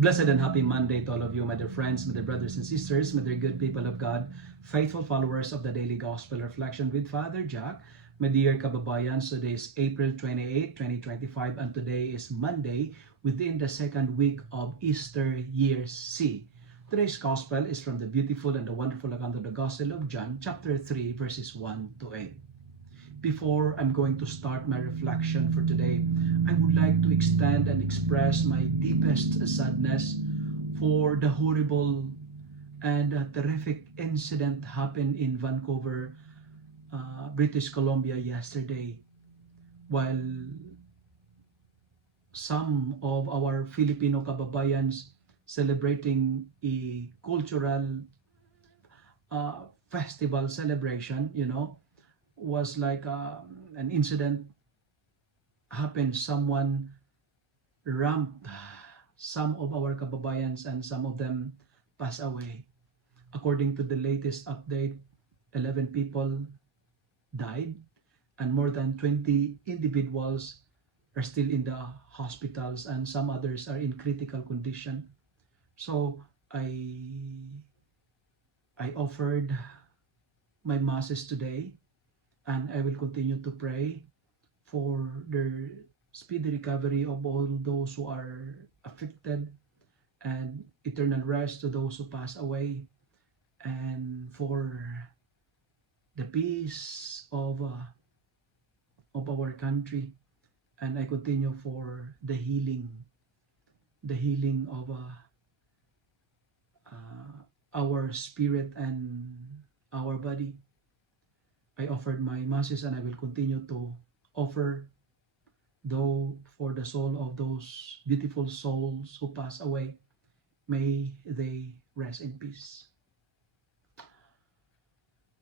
Blessed and happy Monday to all of you, my dear friends, my dear brothers and sisters, my dear good people of God, faithful followers of the Daily Gospel Reflection with Father Jack. My dear kababayan, today is April 28, 2025, and today is Monday within the second week of Easter year C. Today's Gospel is from the beautiful and the wonderful account of the Gospel of John, chapter 3, verses 1 to 8. Before I'm going to start my reflection for today, I would like to extend and express my deepest sadness for the horrible and terrific incident happened in Vancouver, British Columbia yesterday, while some of our Filipino kababayans celebrating a cultural festival celebration, was like an incident happened. Someone ramped some of our kababayans and some of them passed away. According to the latest update, 11 people died and more than 20 individuals are still in the hospitals and some others are in critical condition. So I offered my masses today, and I will continue to pray for their speedy recovery of all those who are affected, and eternal rest to those who pass away, and for the peace of our country. And I continue for the healing of our spirit and our body. I offered my masses and I will continue to offer, though, for the soul of those beautiful souls who pass away. May they rest in peace.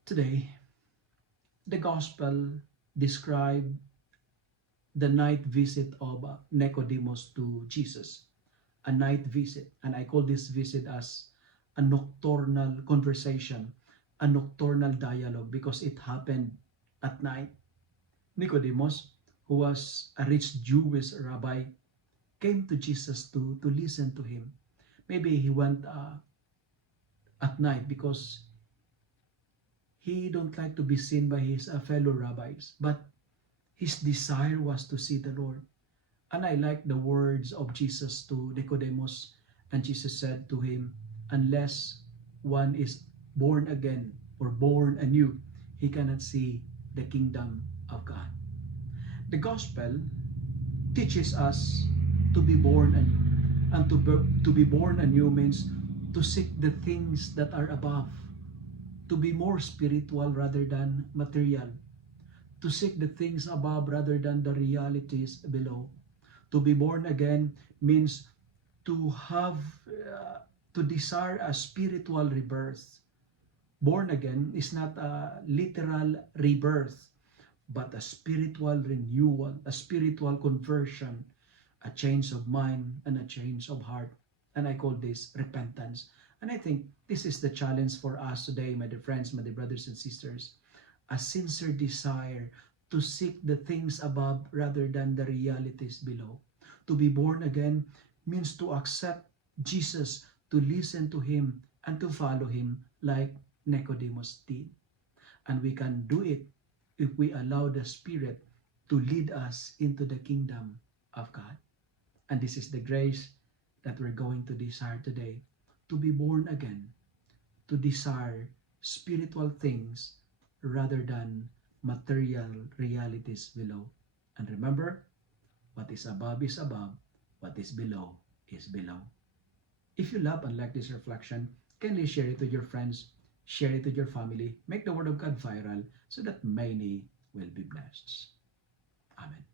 Today, the gospel described the night visit of Nicodemus to Jesus. A night visit, and I call this visit as a nocturnal conversation, a nocturnal dialogue, because it happened at night. Nicodemus, who was a rich Jewish rabbi, came to Jesus to listen to him. Maybe he went at night because he don't like to be seen by his fellow rabbis, but his desire was to see the Lord. And I like the words of Jesus to Nicodemus, and Jesus said to him, unless one is born again or born anew, he cannot see the kingdom of God. The gospel teaches us to be born anew. And to be born anew means to seek the things that are above, to be more spiritual rather than material, to seek the things above rather than the realities below. To be born again means to have, to desire a spiritual rebirth. Born again is not a literal rebirth, but a spiritual renewal, a spiritual conversion, a change of mind and a change of heart. And I call this repentance. And I think this is the challenge for us today, my dear friends, my dear brothers and sisters. A sincere desire to seek the things above rather than the realities below. To be born again means to accept Jesus, to listen to him, and to follow him like Nicodemus did. And we can do it if we allow the Spirit to lead us into the kingdom of God. And this is the grace that we're going to desire today, to be born again, to desire spiritual things rather than material realities below. And remember, what is above is above, what is below is below. If you love and like this reflection, kindly share it with your friends, share it with your family, make the word of God viral so that many will be blessed. Amen.